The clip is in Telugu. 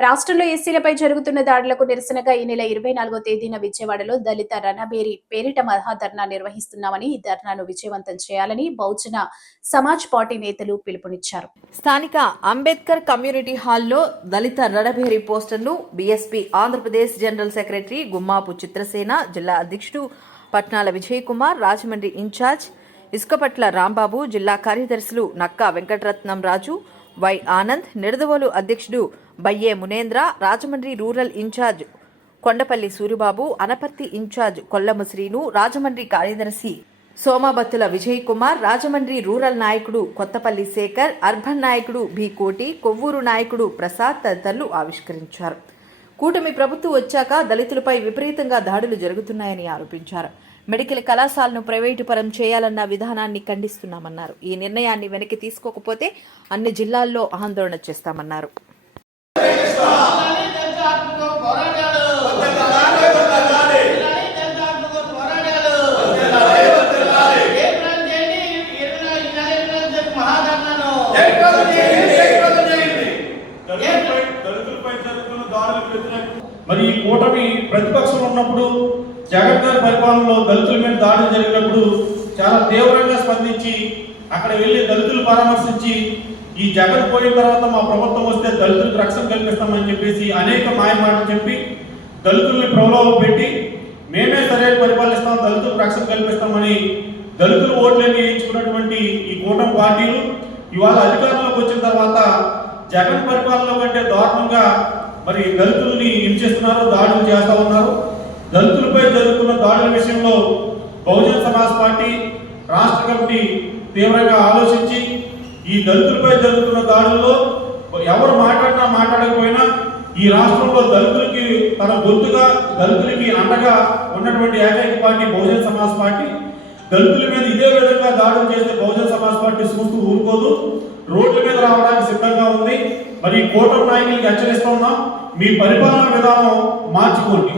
రాష్ట్రంలో ఎస్సీలపై జరుగుతున్న దాడులకు నిరసనగా ఈ నెల 24వ తేదీన విజయవాడలో దళిత రణబేరి పేరిట మహాధర్నా నిర్వహిస్తున్నామని ఈ ధర్నాను విజయవంతం చేయాలని బహుజన సమాజ్ పార్టీ నేతలు పిలుపునిచ్చారు. స్థానిక అంబేద్కర్ కమ్యూనిటీ హాల్లో దళిత రణబేరి పోస్టర్ను BSP Andhra Pradesh general secretary Gummapu Chitrasena, జిల్లా అధ్యక్షుడు పట్నాల విజయ్ కుమార్, రాజమండ్రి ఇన్ఛార్జ్ ఇసుకపట్ల రాంబాబు, జిల్లా కార్యదర్శులు నక్కా వెంకటరత్నం రాజు, వై ఆనంద్, నిడదవోలు అధ్యక్షుడు Bayye Munendra, Rajahmundry rural incharge Kondapalli Suribabu, Anaparthi incharge Kollamu Srinu, Rajahmundry కార్యదర్శి సోమాబత్తుల విజయ్ కుమార్, రాజమండ్రి రూరల్ నాయకుడు కొత్తపల్లి శేఖర్, అర్బన్ నాయకుడు బి కోటి, కొవ్వూరు నాయకుడు ప్రసాద్ తదితరులు ఆవిష్కరించారు. కూటమి ప్రభుత్వం వచ్చాక దళితులపై విపరీతంగా దాడులు జరుగుతున్నాయని ఆరోపించారు. మెడికల్ కళాశాలను ప్రైవేటు పరం చేయాలన్న విధానాన్ని ఖండిస్తున్నామన్నారు. ఈ నిర్ణయాన్ని వెనక్కి తీసుకోకపోతే అన్ని జిల్లాల్లో ఆందోళన చేస్తామన్నారు. మరి ఈ కూటమి ప్రతిపక్షంలో ఉన్నప్పుడు జగన్ గారి పరిపాలనలో దళితుల మీద దాడులు జరిగినప్పుడు చాలా తీవ్రంగా స్పందించి అక్కడ వెళ్ళి దళితులు పరామర్శించి ఈ జగన్ పోయిన తర్వాత మా ప్రభుత్వం వస్తే దళితులకు రక్షణ కల్పిస్తామని చెప్పేసి అనేక మాయమాటలు చెప్పి దళితుల్ని ప్రలోభ పెట్టి మేమే సరైన పరిపాలిస్తాం, దళితులకు రక్షణ కల్పిస్తామని దళితులు ఓట్లని వేయించుకున్నటువంటి ఈ కూటమి పార్టీలు ఇవాళ అధికారంలోకి వచ్చిన తర్వాత జగన్ పరిపాలనలో కంటే దారుణంగా మరి దళితుల్ని హింసిస్తున్నారు, దాడులు చేస్తా ఉన్నారు. దళితులపై జరుగుతున్న దాడుల విషయంలో బహుజన సమాజ్ పార్టీ రాష్ట్ర కమిటీ తీవ్రంగా ఆలోచించి ఈ దళితులపై జరుగుతున్న దాడుల్లో ఎవరు మాట్లాడినా మాట్లాడకపోయినా ఈ రాష్ట్రంలో దళితులకి తన గొంతుగా దళితులకి అండగా ఉన్నటువంటి ఏకైక పార్టీ బహుజన సమాజ్ పార్టీ. దళితుల మీద ఇదే విధంగా దాడులు చేస్తే బహుజన సమాజ్ పార్టీ చూస్తూ ఊరుకోదు, రోడ్ల మీద రావడానికి సిద్ధంగా ఉంది. మరి కూటమి నాయకులకి హెచ్చరిస్తూ ఉన్నాం, మీ పరిపాలనా విధానం మార్చుకోండి.